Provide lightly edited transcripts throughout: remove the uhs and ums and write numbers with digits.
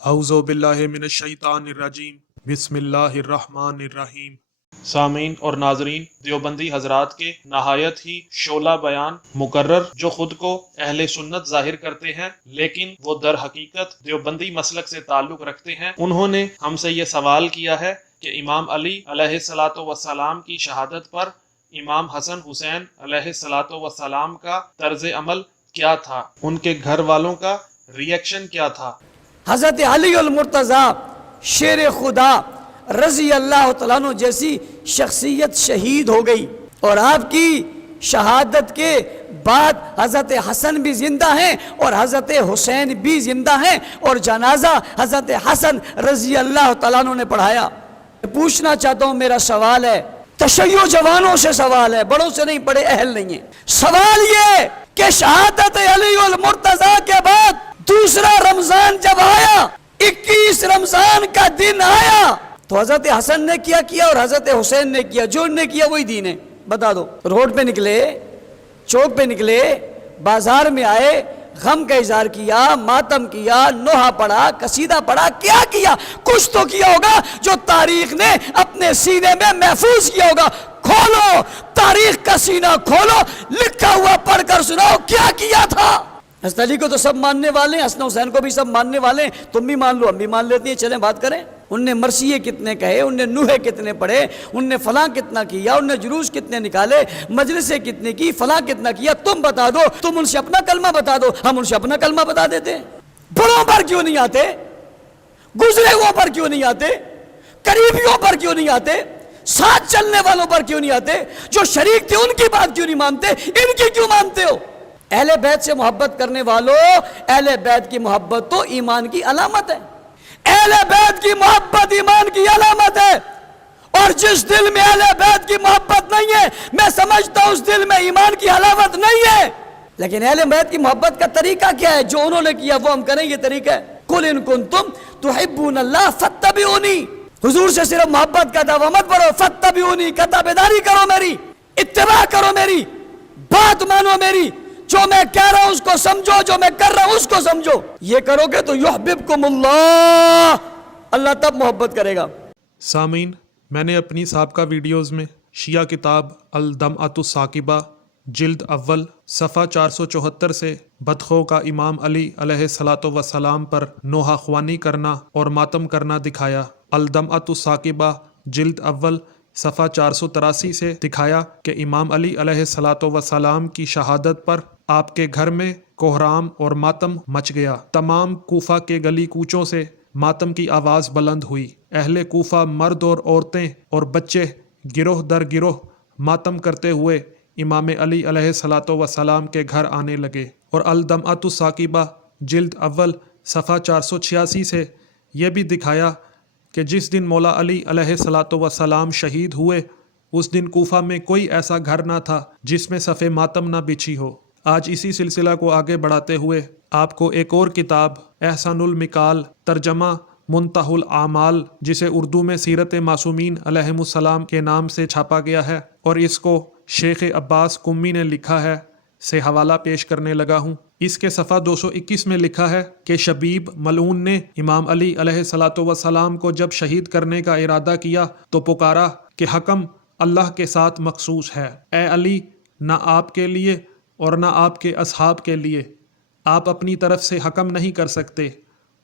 اعوذ باللہ من الشیطان الرجیم بسم اللہ الرحمن الرحیم۔ سامعین اور ناظرین، دیوبندی حضرات کے نہایت ہی شعلہ بیان مقرر جو خود کو اہل سنت ظاہر کرتے ہیں لیکن وہ در حقیقت دیوبندی مسلک سے تعلق رکھتے ہیں، انہوں نے ہم سے یہ سوال کیا ہے کہ امام علی علیہ الصلوۃ والسلام کی شہادت پر امام حسن حسین علیہ الصلوۃ والسلام کا طرز عمل کیا تھا، ان کے گھر والوں کا ریئیکشن کیا تھا۔ حضرت علی المرتضی شیر خدا رضی اللہ تعالیٰ عنہ جیسی شخصیت شہید ہو گئی، اور آپ کی شہادت کے بعد حضرت حسن بھی زندہ ہیں اور حضرت حسین بھی زندہ ہیں، اور جنازہ حضرت حسن رضی اللہ تعالیٰ عنہ نے پڑھایا۔ پوچھنا چاہتا ہوں، میرا سوال ہے، تشیع جوانوں سے سوال ہے، بڑوں سے نہیں، بڑے اہل نہیں ہیں۔ سوال یہ کہ شہادت علی المرتضی کے بعد دوسرا رمضان جب آیا، 21 رمضان کا دن آیا، تو حضرت حسن نے کیا اور حضرت حسین نے کیا، جو انہوں نے کیا وہی دین ہے، بتا دو۔ روڈ پہ نکلے، چوک پہ نکلے، بازار میں آئے، غم کا اظہار کیا، ماتم کیا، نوحہ پڑھا، قصیدہ پڑھا، کیا کیا؟ کچھ تو کیا ہوگا جو تاریخ نے اپنے سینے میں محفوظ کیا ہوگا۔ کھولو تاریخ کا سینہ، کھولو، لکھا ہوا پڑھ کر سناؤ کیا کیا تھا۔ حسن علی کو تو سب ماننے والے ہیں، حسن حسین کو بھی سب ماننے والے ہیں، تم بھی مان لو، ہم بھی مان لیتے ہیں، چلیں بات کریں۔ ان نے مرثیے کتنے کہے، ان نے نوحے کتنے پڑھے، ان نے فلاں کتنا کیا، ان نے جلوس کتنے نکالے، مجلسیں کتنے کی، فلاں کتنا کیا، تم بتا دو، تم ان سے اپنا کلمہ بتا دو، ہم ان سے اپنا کلمہ بتا دیتے ہیں۔ بڑوں پر کیوں نہیں آتے؟ گزرے ہوئے پر کیوں نہیں آتے؟ قریبیوں پر کیوں نہیں آتے؟ ساتھ چلنے والوں پر کیوں نہیں آتے؟ جو شریک تھے ان کی بات کیوں نہیں مانتے؟ ان کی کیوں مانتے ہو؟ اہل بیت سے محبت کرنے والوں، اہل بیت کی محبت تو ایمان کی علامت ہے، اہل بیت کی محبت ایمان کی علامت ہے، اور جس دل میں اہل بیت کی محبت نہیں ہے، میں سمجھتا ہوں اس دل میں ایمان کی علامت نہیں ہے۔ لیکن اہل بیت کی محبت کا طریقہ کیا ہے؟ جو انہوں نے کیا وہ ہم کریں، یہ طریقہ ہے۔ قل ان کنتم تحبون اللہ فاتبعونی، حضور سے صرف محبت کا دعویٰ مت کرو، فاتبعونی کا تابعداری کرو، میری اتباع کرو، میری بات مانو، میری جو میں کہہ رہا ہوں اس کو سمجھو، جو میں کر رہا ہوں اس کو سمجھو۔ یہ کرو گے تو یحببکم اللہ، اللہ تب محبت کرے گا۔ سامعین، میں نے اپنی سابقہ ویڈیوز میں شیعہ کتاب الدمعۃ الثاقبہ جلد اول صفحہ 474 سے بدخو کا امام علی علیہ الصلوۃ والسلام پر نوحہ خوانی کرنا اور ماتم کرنا دکھایا۔ الدمعۃ الثاقبہ جلد اول صفحہ 483 سے دکھایا کہ امام علی علیہ الصلوۃ والسلام کی شہادت پر آپ کے گھر میں کوہرام اور ماتم مچ گیا۔ تمام کوفہ کے گلی کوچوں سے ماتم کی آواز بلند ہوئی۔ اہل کوفہ مرد اور عورتیں اور بچے گروہ در گروہ ماتم کرتے ہوئے امام علی علیہ الصلوۃ والسلام کے گھر آنے لگے۔ اور الدمعۃ الثاقبہ جلد اول صفحہ 486 سے یہ بھی دکھایا کہ جس دن مولا علی علیہ الصلوۃ والسلام شہید ہوئے اس دن کوفہ میں کوئی ایسا گھر نہ تھا جس میں صف ماتم نہ بچھی ہو۔ آج اسی سلسلہ کو آگے بڑھاتے ہوئے آپ کو ایک اور کتاب احسن المقال ترجمہ منتہی الاعمال، جسے اردو میں سیرت معصومین علیہم السلام کے نام سے چھاپا گیا ہے اور اس کو شیخ عباس قمی نے لکھا ہے، سے حوالہ پیش کرنے لگا ہوں۔ اس کے صفحہ 221 میں لکھا ہے کہ شبیب ملعون نے امام علی علیہ الصلوۃ والسلام کو جب شہید کرنے کا ارادہ کیا تو پکارا کہ حکم اللہ کے ساتھ مخصوص ہے، اے علی، نہ آپ کے لیے اور نہ آپ کے اصحاب کے لیے، آپ اپنی طرف سے حکم نہیں کر سکتے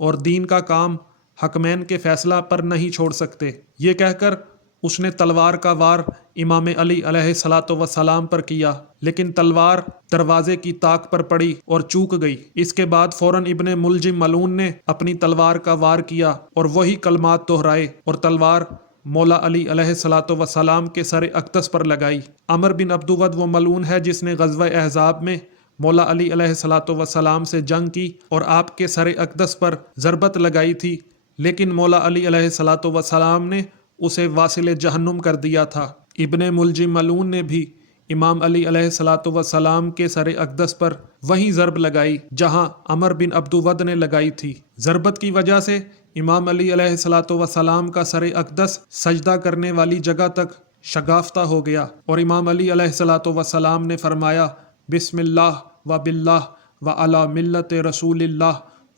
اور دین کا کام حکمین کے فیصلہ پر نہیں چھوڑ سکتے۔ یہ کہہ کر اس نے تلوار کا وار امام علی علیہ الصلوۃ والسلام پر کیا، لیکن تلوار دروازے کی طاق پر پڑی اور چوک گئی۔ اس کے بعد فوراً ابن ملجم ملعون نے اپنی تلوار کا وار کیا اور وہی کلمات دہرائے اور تلوار مولا علی علیہ الصلوۃ والسلام کے سر اقدس پر لگائی۔ عمر بن عبدود وہ ملعون ہے جس نے غزوہ احزاب میں مولا علی علیہ الصلوۃ والسلام سے جنگ کی اور آپ کے سر اقدس پر ضربت لگائی تھی، لیکن مولا علی علیہ الصلوۃ والسلام نے اسے واصل جہنم کر دیا تھا۔ ابن ملجم ملعون نے بھی امام علی علیہ الصلوۃ والسلام کے سر اقدس پر وہیں ضرب لگائی جہاں عمر بن عبدود نے لگائی تھی۔ ضربت کی وجہ سے امام علی علیہ الصلوۃ والسلام کا سر اقدس سجدہ کرنے والی جگہ تک شگافتہ ہو گیا، اور امام علی علیہ الصلوۃ والسلام نے فرمایا بسم اللہ و باللہ و علی ملت رسول اللہ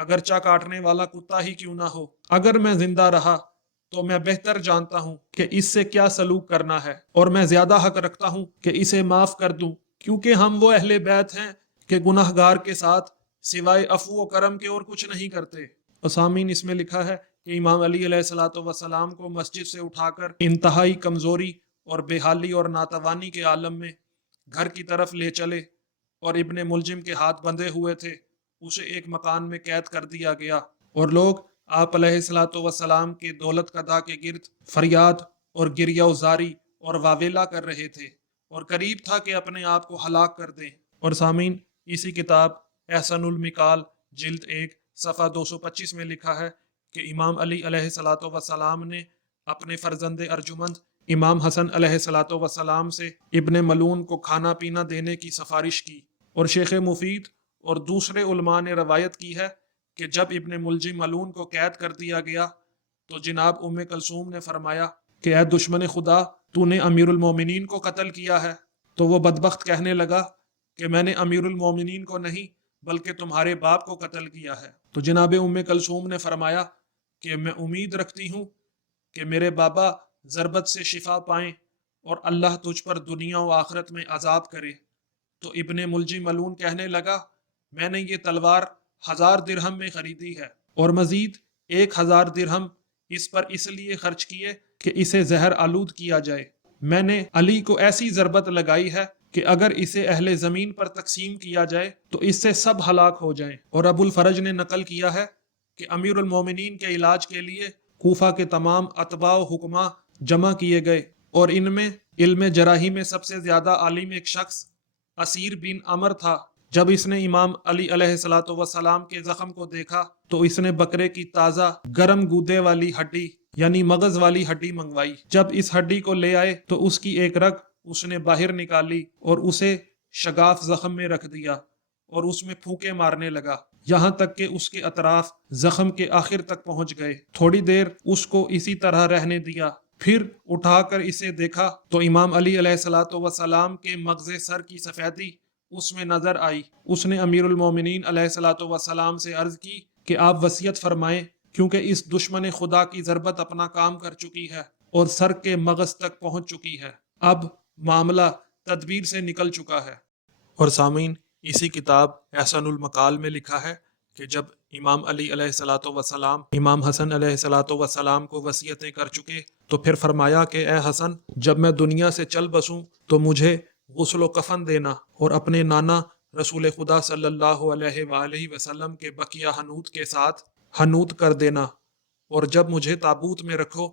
اگرچہ کاٹنے والا کتا ہی کیوں نہ ہو۔ اگر میں زندہ رہا تو میں بہتر جانتا ہوں کہ اس سے کیا سلوک کرنا ہے، اور میں زیادہ حق رکھتا ہوں کہ اسے معاف کر دوں، کیونکہ ہم وہ اہل بیت ہیں کہ گناہ گار کے ساتھ سوائے عفو و کرم کے اور کچھ نہیں کرتے۔ اسامین اس میں لکھا ہے کہ امام علی علیہ الصلوۃ والسلام کو مسجد سے اٹھا کر انتہائی کمزوری اور بے حالی اور ناتوانی کے عالم میں گھر کی طرف لے چلے، اور ابن ملجم کے ہاتھ بندھے ہوئے تھے، اسے ایک مکان میں قید کر دیا گیا، اور لوگ آپ علیہ الصلوۃ والسلام کے دولت قضا کے گرد فریاد اور گریہ و زاری اور واویلا کر رہے تھے، اور قریب تھا کہ اپنے آپ کو ہلاک کر دیں۔ اور سامعین، اسی کتاب احسن المقال جلد 1 صفحہ 225 میں لکھا ہے کہ امام علی علیہ الصلوۃ والسلام نے اپنے فرزند ارجمند امام حسن علیہ الصلوۃ والسلام سے ابن ملعون کو کھانا پینا دینے کی سفارش کی۔ اور شیخ مفید اور دوسرے علماء نے روایت کی ہے کہ جب ابن ملجم ملعون کو قید کر دیا گیا تو جناب ام کلثوم نے فرمایا کہ اے دشمن خدا، تو نے امیر المومنین کو قتل کیا ہے۔ تو وہ بدبخت کہنے لگا کہ میں نے امیر المومنین کو نہیں بلکہ تمہارے باپ کو قتل کیا ہے۔ تو جناب ام کلثوم نے فرمایا کہ میں امید رکھتی ہوں کہ میرے بابا ضربت سے شفا پائیں اور اللہ تجھ پر دنیا و آخرت میں عذاب کرے۔ تو ابن ملجم ملعون کہنے لگا، میں نے یہ تلوار 1000 درہم میں خریدی ہے، اور مزید 1000 درہم اس پر اس لیے خرچ کیے کہ اسے زہر آلود کیا جائے۔ میں نے علی کو ایسی ضربت لگائی ہے کہ اگر اسے اہل زمین پر تقسیم کیا جائے تو اس سے سب ہلاک ہو جائیں۔ اور ابو الفرج نے نقل کیا ہے کہ امیر المومنین کے علاج کے لیے کوفہ کے تمام اتباع و حکماء جمع کیے گئے، اور ان میں علم جراحی میں سب سے زیادہ عالم ایک شخص اسیر بن عمر تھا۔ جب اس نے امام علی علیہ الصلوۃ والسلام کے زخم کو دیکھا تو اس نے بکرے کی تازہ گرم گودے والی ہڈی یعنی مغز والی ہڈی منگوائی۔ جب اس ہڈی کو لے آئے تو اس کی ایک رگ اس نے باہر نکالی اور اسے شگاف زخم میں رکھ دیا، اور اس میں پھونکے مارنے لگا یہاں تک کہ اس کے اطراف زخم کے آخر تک پہنچ گئے۔ تھوڑی دیر اس کو اسی طرح رہنے دیا، پھر اٹھا کر اسے دیکھا تو امام علی علیہ الصلوۃ والسلام کے مغز سر کی سفیدی اس میں نظر آئی۔ اس نے امیر المومنین علیہ الصلوۃ والسلام سے عرض کی کہ آپ وصیت فرمائیں، کیونکہ اس دشمن خدا کی ضربت اپنا کام کر چکی ہے اور سر کے مغز تک پہنچ چکی ہے، اب معاملہ تدبیر سے نکل چکا ہے۔ اور سامعین، اسی کتاب احسن المقال میں لکھا ہے کہ جب امام علی علیہ الصلوۃ والسلام امام حسن علیہ الصلوۃ والسلام کو وصیتیں کر چکے تو پھر فرمایا کہ اے حسن، جب میں دنیا سے چل بسوں تو مجھے غسل و کفن دینا اور اپنے نانا رسول خدا صلی اللہ علیہ وآلہ وسلم کے بقیہ حنوط کے ساتھ حنوط کر دینا، اور جب مجھے تابوت میں رکھو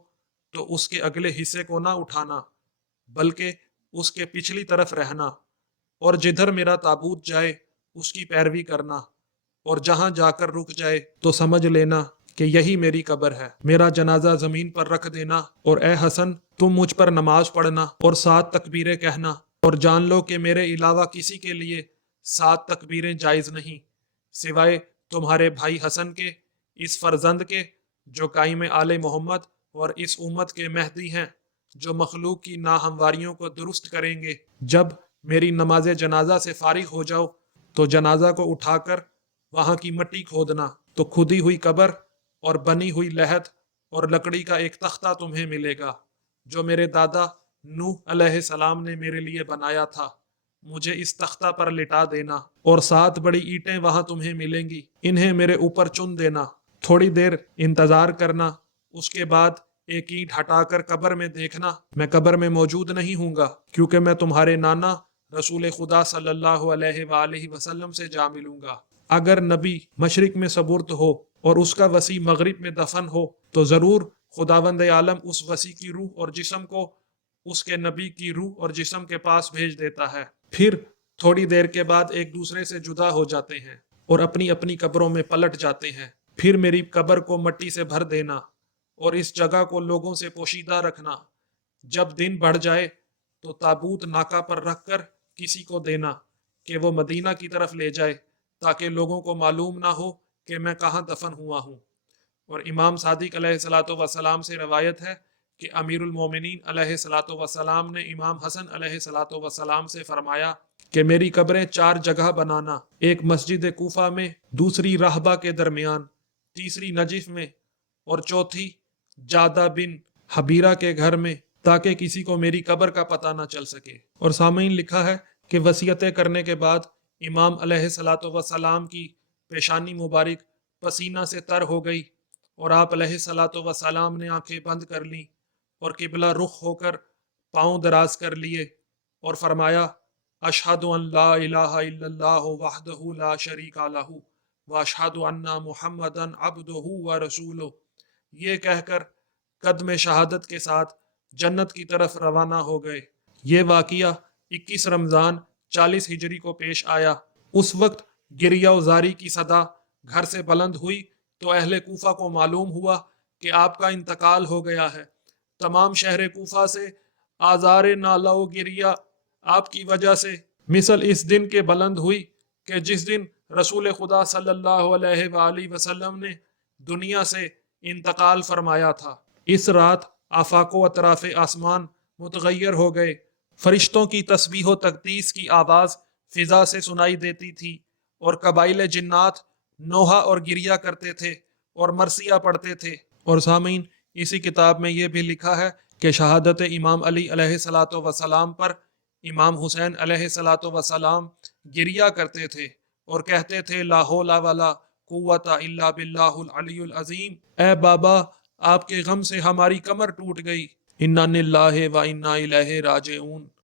تو اس کے اگلے حصے کو نہ اٹھانا بلکہ اس کے پچھلی طرف رہنا، اور جدھر میرا تابوت جائے اس کی پیروی کرنا، اور جہاں جا کر رک جائے تو سمجھ لینا کہ یہی میری قبر ہے۔ میرا جنازہ زمین پر رکھ دینا، اور اے حسن، تم مجھ پر نماز پڑھنا اور 7 تکبیریں کہنا، اور جان لو کہ میرے علاوہ کسی کے لیے 7 تکبیریں جائز نہیں سوائے تمہارے بھائی حسن کے، اس فرزند کے جو قائم آل محمد اور اس امت کے مہدی ہیں، جو مخلوق کی ناہمواریوں کو درست کریں گے۔ جب میری نماز جنازہ سے فارغ ہو جاؤ تو جنازہ کو اٹھا کر وہاں کی مٹی کھودنا، تو کھدی ہوئی قبر اور بنی ہوئی لحد اور لکڑی کا ایک تختہ تمہیں ملے گا جو میرے دادا نوح علیہ السلام نے میرے لیے بنایا تھا۔ مجھے اس تختہ پر لٹا دینا، اور 7 بڑی اینٹیں وہاں تمہیں ملیں گی، انہیں میرے اوپر چن دینا، تھوڑی دیر انتظار کرنا، اس کے بعد ایک اینٹ ہٹا کر قبر میں دیکھنا، میں قبر میں موجود نہیں ہوں گا، کیونکہ میں تمہارے نانا رسول خدا صلی اللہ علیہ وآلہ وسلم سے جا ملوں گا۔ اگر نبی مشرق میں سپرد ہو اور اس کا وصی مغرب میں دفن ہو تو ضرور خداوند عالم اس وصی کی روح اور جسم کو اس کے نبی کی روح اور جسم کے پاس بھیج دیتا ہے، پھر تھوڑی دیر کے بعد ایک دوسرے سے جدا ہو جاتے ہیں اور اپنی اپنی قبروں میں پلٹ جاتے ہیں۔ پھر میری قبر کو مٹی سے بھر دینا اور اس جگہ کو لوگوں سے پوشیدہ رکھنا۔ جب دن بڑھ جائے تو تابوت ناکا پر رکھ کر کسی کو دینا کہ وہ مدینہ کی طرف لے جائے، تاکہ لوگوں کو معلوم نہ ہو کہ میں کہاں دفن ہوا ہوں۔ اور امام صادق علیہ الصلوۃ والسلام سے روایت ہے کہ امیر المومنین علیہ الصلوۃ والسلام نے امام حسن علیہ الصلوۃ والسلام سے فرمایا کہ میری قبریں 4 جگہ بنانا، ایک مسجد کوفہ میں، دوسری رہبہ کے درمیان، تیسری نجف میں، اور چوتھی جادہ بن حبیرہ کے گھر میں، تاکہ کسی کو میری قبر کا پتہ نہ چل سکے۔ اور سامعین لکھا ہے کہ وصیتیں کرنے کے بعد امام علیہ الصلوۃ والسلام کی پیشانی مبارک پسینہ سے تر ہو گئی، اور آپ علیہ الصلوۃ والسلام نے آنکھیں بند کر لیں اور قبلہ رخ ہو کر پاؤں دراز کر لیے اور فرمایا اشہد ان لا الہ الا اللہ وحدہ لا شریک لہ واشہد ان محمدا عبدہ ورسولہ، یہ کہہ کر قدم شہادت کے ساتھ جنت کی طرف روانہ ہو گئے۔ یہ واقعہ 21 رمضان 40 ہجری کو پیش آیا۔ اس وقت گریہ و زاری کی صدا گھر سے بلند ہوئی تو اہل کوفہ کو معلوم ہوا کہ آپ کا انتقال ہو گیا ہے۔ تمام شہر کوفہ سے آزار نالہ و گریہ آپ کی وجہ سے مثل اس دن کے بلند ہوئی کہ جس دن رسول خدا صلی اللہ علیہ وآلہ وسلم نے دنیا سے انتقال فرمایا تھا۔ اس رات آفاق و اطراف آسمان متغیر ہو گئے، فرشتوں کی تسبیح و تقدیس کی آواز فضا سے سنائی دیتی تھی، اور قبائل جنات نوحہ اور گریہ کرتے تھے اور مرثیہ پڑھتے تھے۔ اور سامعین، اسی کتاب میں یہ بھی لکھا ہے کہ شہادت امام علی علیہ الصلوۃ والسلام پر امام حسین علیہ الصلوۃ والسلام گریہ کرتے تھے اور کہتے تھے لا حول ولا قوت الا باللہ العلی العظیم، اے بابا آپ کے غم سے ہماری کمر ٹوٹ گئی، انا للہ و انا الیہ راجعون۔